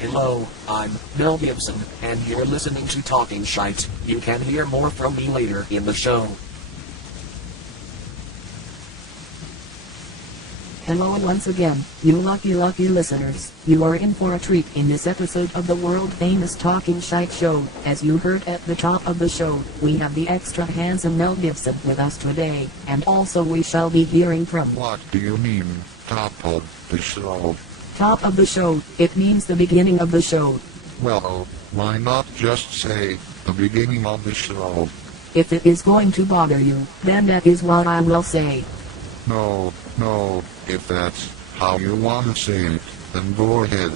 Hello, I'm Mel Gibson, and you're listening to Talking Shite. You can hear more from me later in the show. Hello once again, you lucky listeners. You are in for a treat in this episode of the world famous Talking Shite Show. As you heard at the top of the show, we have the extra handsome Mel Gibson with us today, and also we shall be hearing from... What do you mean, top of the show? Top of the show, it means the beginning of the show. Well, why not just say, the beginning of the show? If it is going to bother you, then that is what I will say. No, if that's how you want to say it, then go ahead.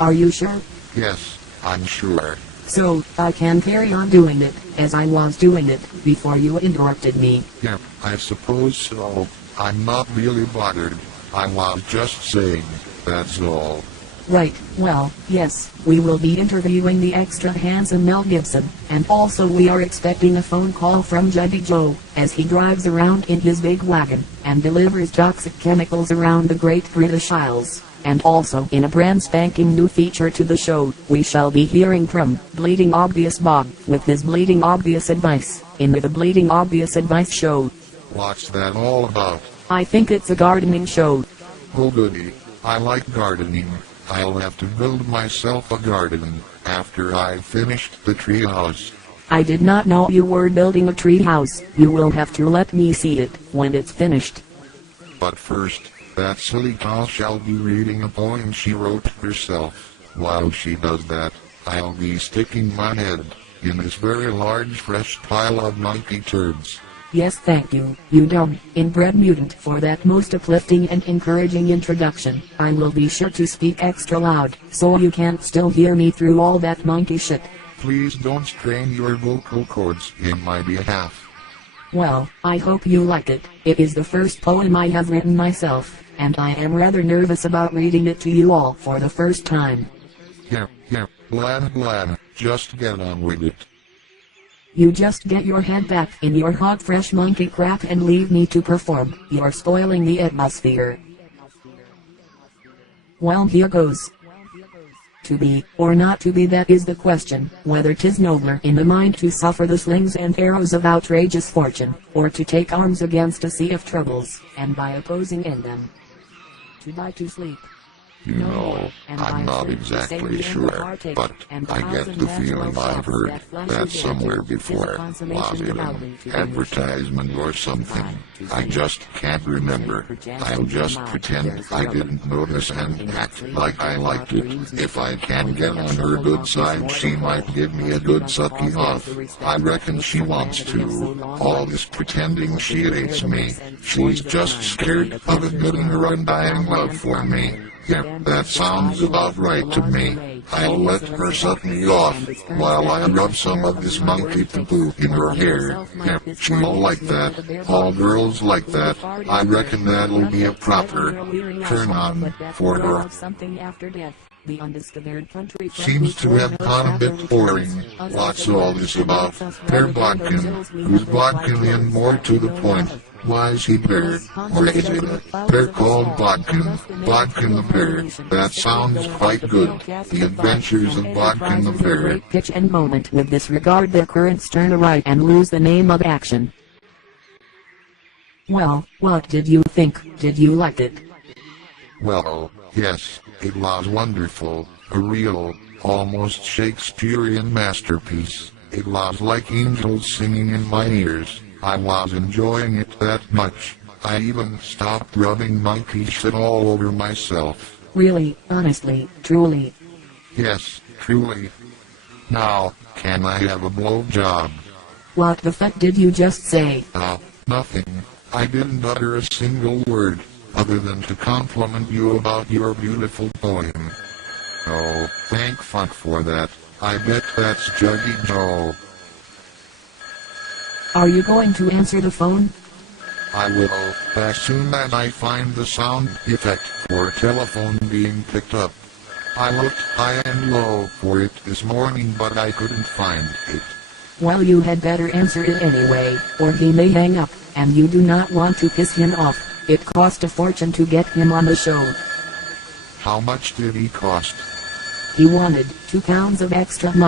Are you sure? Yes, I'm sure. So, I can carry on doing it, as I was doing it, before you interrupted me. Yep, I suppose so. I'm not really bothered. I was just saying, that's all. Right, well, yes, we will be interviewing the extra handsome Mel Gibson, and also we are expecting a phone call from Juddy Joe, as he drives around in his big wagon, and delivers toxic chemicals around the Great British Isles. And also in a brand spanking new feature to the show, we shall be hearing from Bleeding Obvious Bob, with his Bleeding Obvious advice, in the Bleeding Obvious Advice Show. What's that all about? I think it's a gardening show. Oh goody, I like gardening. I'll have to build myself a garden, after I've finished the treehouse. I did not know you were building a treehouse. You will have to let me see it, when it's finished. But first, that silly cow shall be reading a poem she wrote herself. While she does that, I'll be sticking my head in this very large fresh pile of monkey turds. Yes, thank you, you dumb, inbred mutant, for that most uplifting and encouraging introduction. I will be sure to speak extra loud, so you can't still hear me through all that monkey shit. Please don't strain your vocal cords in my behalf. Well, I hope you like it. It is the first poem I have written myself, and I am rather nervous about reading it to you all for the first time. Yep, blah, just get on with it. You just get your head back in your hot fresh monkey crap and leave me to perform. You're spoiling the atmosphere. Well, here goes. To be, or not to be, that is the question, whether 'tis nobler in the mind to suffer the slings and arrows of outrageous fortune, or to take arms against a sea of troubles, and by opposing in them, to die to sleep. You know, I'm not exactly sure, but I get the feeling I've heard that somewhere before. Was it an advertisement or something? I just can't remember. I'll just pretend I didn't notice and act like I liked it. If I can get on her good side, she might give me a good sucky off. I reckon she wants to. All this pretending she hates me. She's just scared of admitting her undying love for me. Yep, that sounds about right to me. I'll let her suck me off, while I rub some of this monkey poo in her hair. Yep, she'll like that. All girls like that. I reckon that'll be a proper turn on for her. Seems to have gone a bit boring. What's all this about? Per Bodkin. Who's Bodkin, and more to the point? Why is he Per? Or is it a bear called Bodkin? Bodkin the Bear. That sounds quite good. The Adventures of Bodkin the Bear. Pitch and moment with disregard the currents, turn right and lose the name of action. Well, what did you think? Did you like it? Well, yes, it was wonderful. A real, almost Shakespearean masterpiece. It was like angels singing in my ears. I was enjoying it that much. I even stopped rubbing monkey shit all over myself. Really, honestly, truly? Yes, truly. Now, can I have a blowjob? What the fuck did you just say? Nothing. I didn't utter a single word, other than to compliment you about your beautiful poem. Oh, thank fuck for that. I bet that's Juddy Joe. Are you going to answer the phone? I will, as soon as I find the sound effect for a telephone being picked up. I looked high and low for it this morning, but I couldn't find it. Well, you had better answer it anyway, or he may hang up, and you do not want to piss him off. It cost a fortune to get him on the show. How much did he cost? He wanted 2 pounds of extra